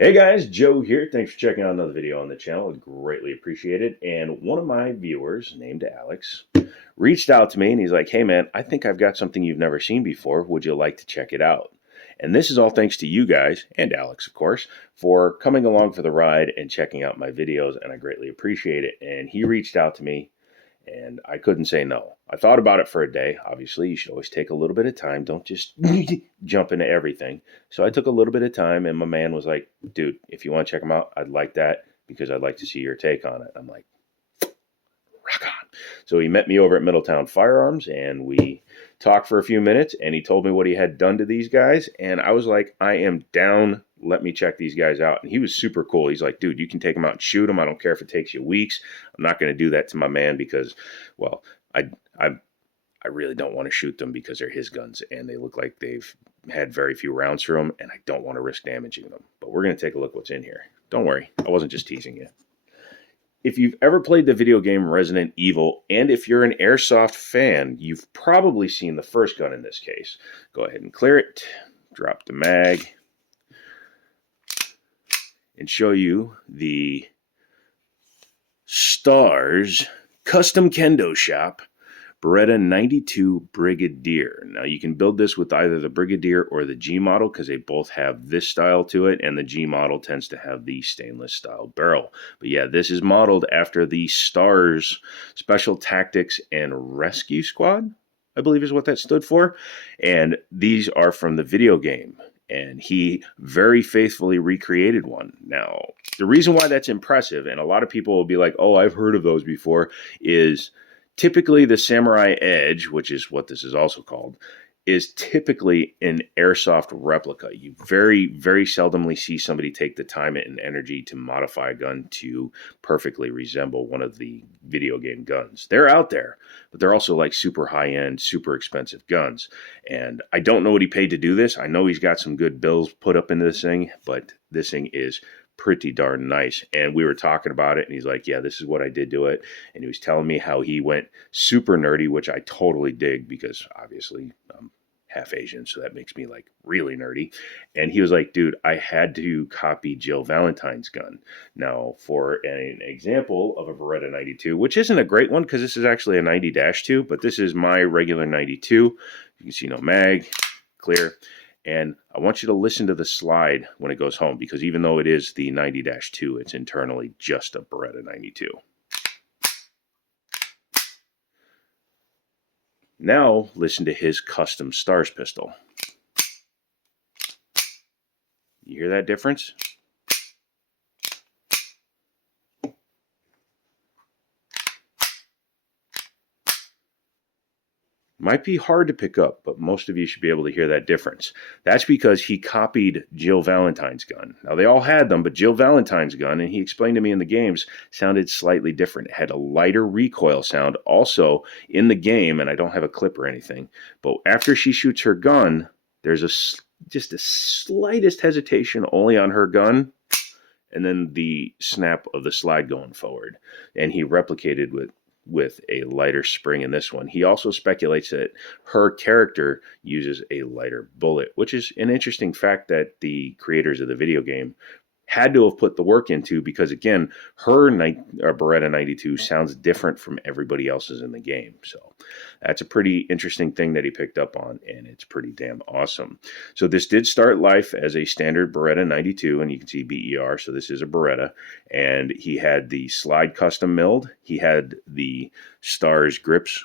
Hey guys, Joe here. Thanks for checking out another video on the channel. Greatly appreciate it. And one of my viewers, named Alex, reached out to me and he's like, hey man, I think I've got something you've never seen before. Would you like to check it out? And this is all thanks to you guys, and Alex, of course, for coming along for the ride and checking out my videos, and I greatly appreciate it. And he reached out to me and I couldn't say no. I thought about it for a day. Obviously, you should always take a little bit of time. Don't just jump into everything. So I took a little bit of time, and my man was like, dude, if you want to check them out, I'd like that because I'd like to see your take on it. I'm like, rock on. So he met me over at Middletown Firearms, and we talked for a few minutes, and he told me what he had done to these guys. And I was like, I am down. Let me check these guys out. And he was super cool. He's like, dude, you can take them out and shoot them. I don't care if it takes you weeks. I'm not going to do that to my man because, well, I, I, I really don't want to shoot them because they're his guns and they look like they've had very few rounds through them, and I don't want to risk damaging them. But we're going to take a look what's in here. Don't worry. I wasn't just teasing you. If you've ever played the video game Resident Evil, and if you're an Airsoft fan, you've probably seen the first gun in this case. Go ahead and clear it, drop the mag, and show you the STARS Custom Kendo Shop Beretta 92 Brigadier. Now you can build this with either the Brigadier or the G model because they both have this style to it, and the G model tends to have the stainless style barrel. But yeah, this is modeled after the STARS Special Tactics and Rescue Squad, I believe is what that stood for. And these are from the video game. And he very faithfully recreated one. Now, the reason why that's impressive, and a lot of people will be like, oh, I've heard of those before, is typically the Samurai Edge, which is what this is also called, is typically an airsoft replica. You very, very seldomly see somebody take the time and energy to modify a gun to perfectly resemble one of the video game guns. They're out there, but they're also like super high-end, super expensive guns. And I don't know what he paid to do this. I know he's got some good bills put up into this thing, but this thing is pretty darn nice. And we were talking about it, and he's like, yeah, this is what I did to it. And he was telling me how he went super nerdy, which I totally dig because obviously I'm half Asian, so that makes me like really nerdy. And he was like, dude, I had to copy Jill Valentine's gun. Now, for an example of a Beretta 92, which isn't a great one because this is actually a 90-2, but this is my regular 92. You can see no mag, clear. And I want you to listen to the slide when it goes home, because even though it is the 90-2, it's internally just a Beretta 92. Now listen to his custom STARS pistol. You hear that difference? Might be hard to pick up, but most of you should be able to hear that difference. That's because he copied Jill Valentine's gun. Now, they all had them, but Jill Valentine's gun, and he explained to me in the games, sounded slightly different. It had a lighter recoil sound also in the game, and I don't have a clip or anything. But after she shoots her gun, there's just the slightest hesitation only on her gun, and then the snap of the slide going forward. And he replicated with a lighter spring in this one. He also speculates that her character uses a lighter bullet, which is an interesting fact that the creators of the video game had to have put the work into, because again, her Beretta 92 sounds different from everybody else's in the game. So that's a pretty interesting thing that he picked up on, and it's pretty damn awesome. So this did start life as a standard Beretta 92, and you can see BER, so this is a Beretta, and he had the slide custom milled. He had the STARS grips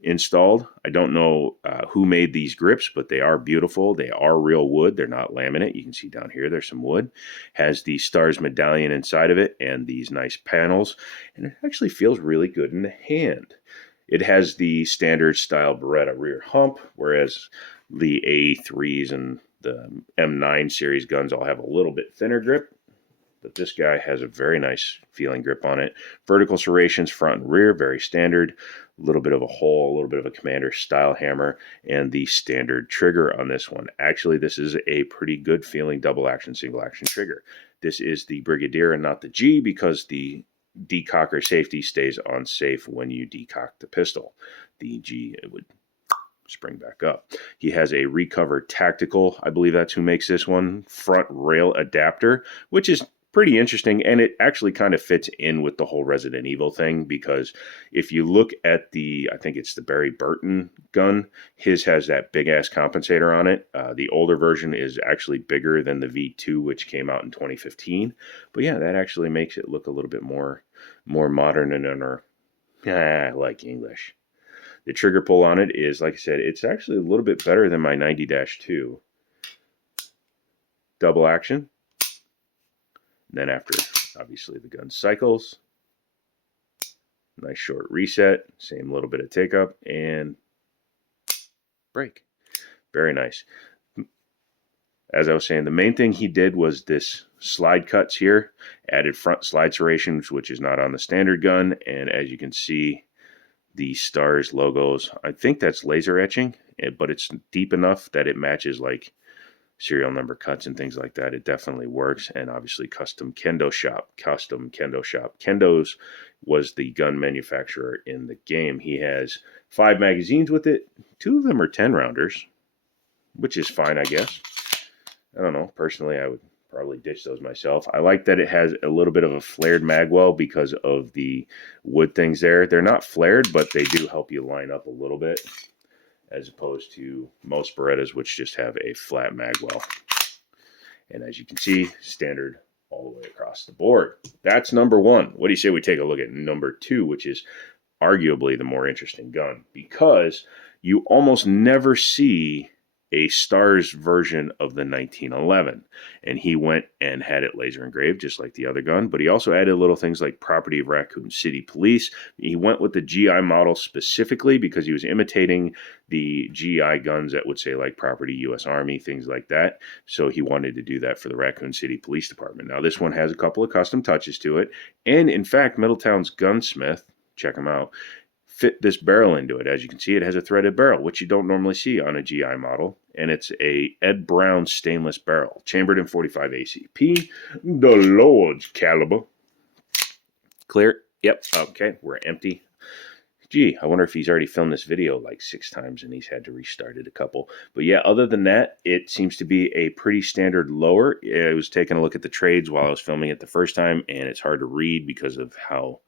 installed. I don't know who made these grips, but they are beautiful. They are real wood. They're not laminate. You can see down here there's some wood. Has the STARS medallion inside of it and these nice panels, and it actually feels really good in the hand. It has the standard style Beretta rear hump, whereas the A3s and the M9 series guns all have a little bit thinner grip. But this guy has a very nice feeling grip on it. Vertical serrations front and rear, very standard. A little bit of a hole, a little bit of a commander style hammer, and the standard trigger on this one. Actually, this is a pretty good feeling double action, single action trigger. This is the Brigadier and not the G, because the decocker safety stays on safe when you decock the pistol. The G, it would spring back up. He has a Recover Tactical, I believe that's who makes this one, front rail adapter, which is pretty interesting, and it actually kind of fits in with the whole Resident Evil thing, because if you look at I think it's the Barry Burton gun, his has that big ass compensator on it. The older version is actually bigger than the V2, which came out in 2015. But yeah, that actually makes it look a little bit more modern and I like English. The trigger pull on it is, like I said, it's actually a little bit better than my 90-2. Double action. Then after, obviously, the gun cycles. Nice short reset. Same little bit of take up. And break. Very nice. As I was saying, the main thing he did was this slide cuts here. Added front slide serrations, which is not on the standard gun. And as you can see, the stars logos, I think that's laser etching, but it's deep enough that it matches like serial number cuts and things like that. It definitely works. And obviously Custom Kendo Shop. Kendo's was the gun manufacturer in the game. He has 5 magazines with it. 2 of them are 10 rounders, which is fine, I guess. I don't know. Personally, I would probably ditch those myself. I like that it has a little bit of a flared magwell because of the wood things there. They're not flared, but they do help you line up a little bit, as opposed to most Berettas, which just have a flat magwell. And as you can see, standard all the way across the board. That's number 1. What do you say we take a look at number 2, which is arguably the more interesting gun, because you almost never see a Stars version of the 1911, and he went and had it laser engraved just like the other gun, but he also added little things like property of Raccoon City Police. He went with the GI model specifically because he was imitating the GI guns that would say like property US Army, things like that. So he wanted to do that for the Raccoon City Police Department. Now this one has a couple of custom touches to it, and in fact Middletown's gunsmith, check him out, fit this barrel into it. As you can see, it has a threaded barrel, which you don't normally see on a GI model, and it's a Ed Brown stainless barrel, chambered in 45 ACP, the Lord's caliber. Clear? Yep. Okay, we're empty. Gee, I wonder if he's already filmed this video like 6 times and he's had to restart it a couple. But yeah, other than that, it seems to be a pretty standard lower. I was taking a look at the trades while I was filming it the first time, and it's hard to read because of how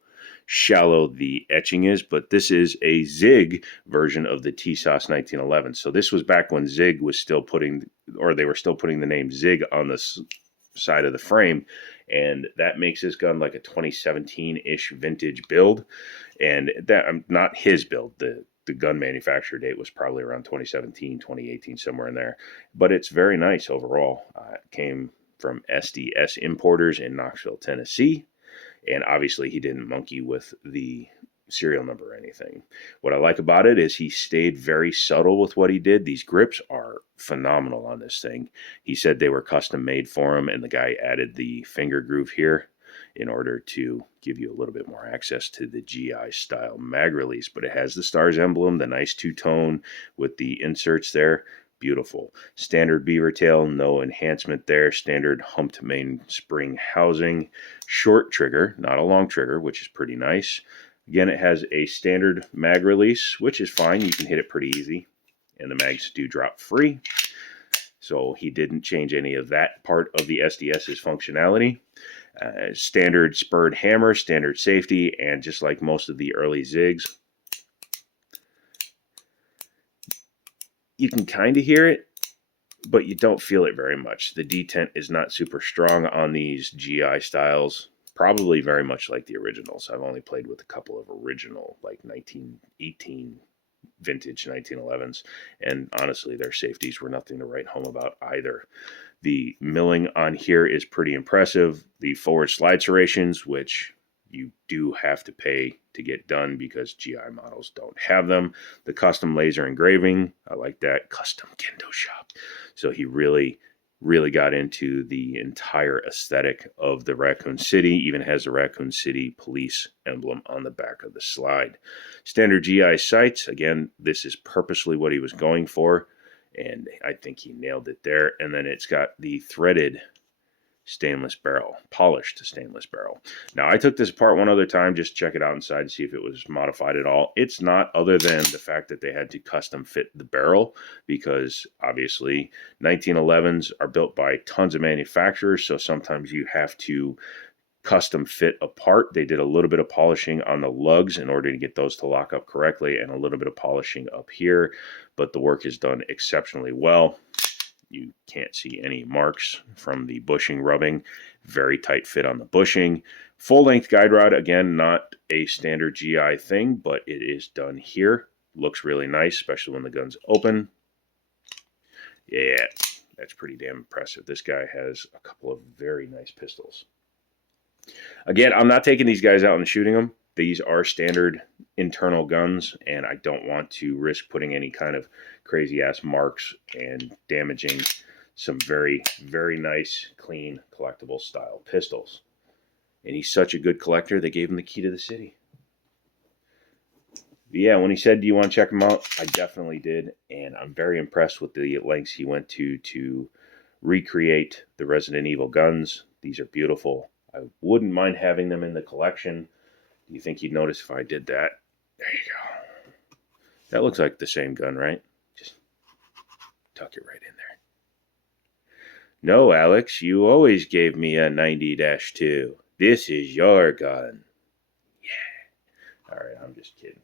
shallow the etching is, but this is a Zig version of the TSOS 1911. So this was back when Zig was still they were still putting the name Zig on the side of the frame, and that makes this gun like a 2017-ish vintage build. And that, not his build, the gun manufacturer date was probably around 2017, 2018, somewhere in there. But it's very nice overall. It came from SDS Importers in Knoxville, Tennessee. And obviously he didn't monkey with the serial number or anything. What I like about it is he stayed very subtle with what he did. These grips are phenomenal on this thing. He said they were custom made for him, and the guy added the finger groove here in order to give you a little bit more access to the GI style mag release. But it has the Stars emblem, the nice two-tone with the inserts there. Beautiful. Standard beaver tail, no enhancement there. Standard humped mainspring housing. Short trigger, not a long trigger, which is pretty nice. Again, it has a standard mag release, which is fine. You can hit it pretty easy. And the mags do drop free. So he didn't change any of that part of the SDS's functionality. Standard spurred hammer, standard safety, and just like most of the early Zigs, you can kind of hear it, but you don't feel it very much. The detent is not super strong on these GI styles, probably very much like the originals. I've only played with a couple of original, like 1918 vintage 1911s, and honestly, their safeties were nothing to write home about either. The milling on here is pretty impressive. The forward slide serrations, which you do have to pay to get done because GI models don't have them. The custom laser engraving, I like that. Custom Kendo Shop. So he really got into the entire aesthetic of the Raccoon City. Even has the Raccoon City Police emblem on the back of the slide. Standard GI sights. Again, this is purposely what he was going for, and I think he nailed it there. And then it's got the threaded stainless barrel, polished stainless barrel. Now, I took this apart one other time just to check it out inside to see if it was modified at all. It's not, other than the fact that they had to custom fit the barrel, because obviously 1911s are built by tons of manufacturers, so sometimes you have to custom fit a part. They did a little bit of polishing on the lugs in order to get those to lock up correctly, and a little bit of polishing up here, but the work is done exceptionally well. You can't see any marks from the bushing rubbing. Very tight fit on the bushing. Full length guide rod, again, not a standard GI thing, but it is done here. Looks really nice, especially when the gun's open. Yeah, that's pretty damn impressive. This guy has a couple of very nice pistols. Again, I'm not taking these guys out and shooting them. These are standard internal guns, and I don't want to risk putting any kind of crazy ass marks and damaging some very, very nice, clean, collectible style pistols. And he's such a good collector, they gave him the key to the city. But yeah, when he said, do you want to check him out? I definitely did, and I'm very impressed with the lengths he went to recreate the Resident Evil guns. These are beautiful. I wouldn't mind having them in the collection. Do you think you'd notice if I did that? There you go. That looks like the same gun, right? Just tuck it right in there. No, Alex, you always gave me a 90-2. This is your gun. Yeah. All right, I'm just kidding.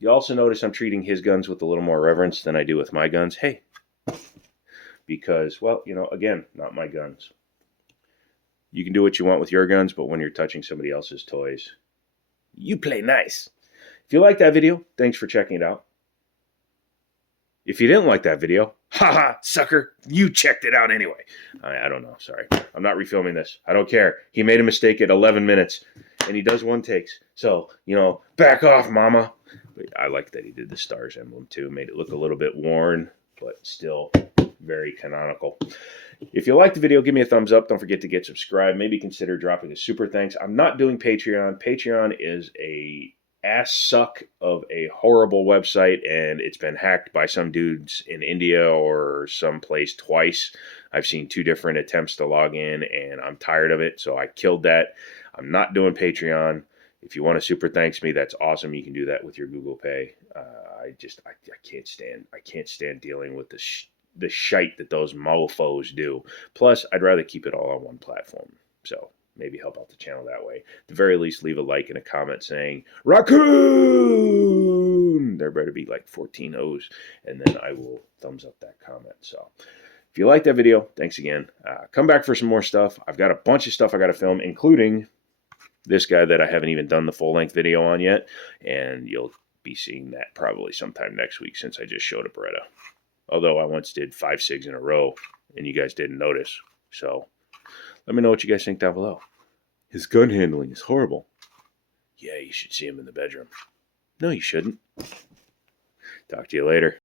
You also notice I'm treating his guns with a little more reverence than I do with my guns. Hey. Because, well, you know, again, not my guns. You can do what you want with your guns, but when you're touching somebody else's toys, you play nice. If you like that video, thanks for checking it out. If you didn't like that video, haha, sucker, you checked it out anyway. I don't know, sorry. I'm not refilming this. I don't care. He made a mistake at 11 minutes, and he does one takes. So, you know, back off, mama. But I like that he did the stars emblem too. Made it look a little bit worn, but still very canonical. If you liked the video, give me a thumbs up. Don't forget to get subscribed. Maybe consider dropping a super thanks. I'm not doing Patreon. Patreon is a ass suck of a horrible website, and it's been hacked by some dudes in India or someplace twice. I've seen 2 different attempts to log in, and I'm tired of it, so I killed that. I'm not doing Patreon. If you want to super thanks me, that's awesome. You can do that with your Google Pay. I can't stand dealing with the shite that those mofos do. Plus, I'd rather keep it all on one platform. So maybe help out the channel that way. At the very least, leave a like and a comment saying, Raccoon! There better be like 14 O's, and then I will thumbs up that comment. So if you like that video, thanks again. Come back for some more stuff. I've got a bunch of stuff I got to film, including this guy that I haven't even done the full-length video on yet, and you'll be seeing that probably sometime next week since I just showed a Beretta. Although I once did 5 SIGs in a row, and you guys didn't notice. So let me know what you guys think down below. His gun handling is horrible. Yeah, you should see him in the bedroom. No, you shouldn't. Talk to you later.